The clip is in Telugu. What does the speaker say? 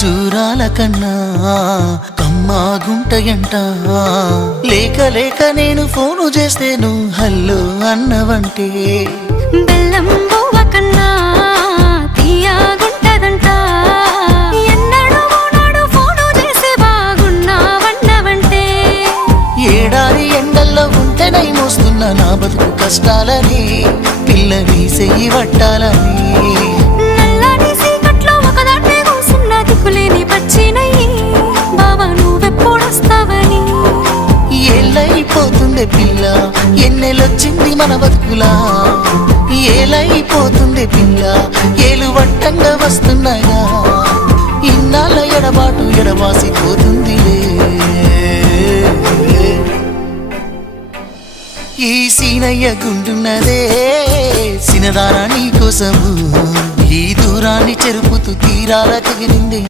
ఖర్జూరాల కన్నా కమ్మాగుంటయంట. లేక లేక నేను ఫోను చేస్తే నువ్వు హల్లో అన్నవంటే బెల్లం బువ్వ కన్నా తీయగుంటదంట. ఎన్నడూ నాడు ఫోను చేసే బాగున్నావన్నవంటే ఏడాది ఎండల్లో ఉంటేనై మోస్తున్న నా బతుకు కష్టాలని పిల్లని చెయ్యి పట్టాలని. నల్లని సీకట్లో ఒకదాన్నే కూసున్న దిక్కులేని పచ్చినయ్యి బావా నువ్వెప్పుడొస్తావని. ఏళ్ళైపోతుండే పిల్ల ఎన్నెలొచ్చింది మన బతుకులా. ఏలైపోతుండే పిల్ల ఏలు వట్టంగా వస్తున్నాయా. ఇన్నాళ్ళ ఎడబాటు ఎడవాసిపోతుందిలే. ఈ సీనయ్య గుండున్నదే సినదారా నీ కోసము. ఈ దూరాన్ని చెరుపుతూ తీరాల తెగిరింది.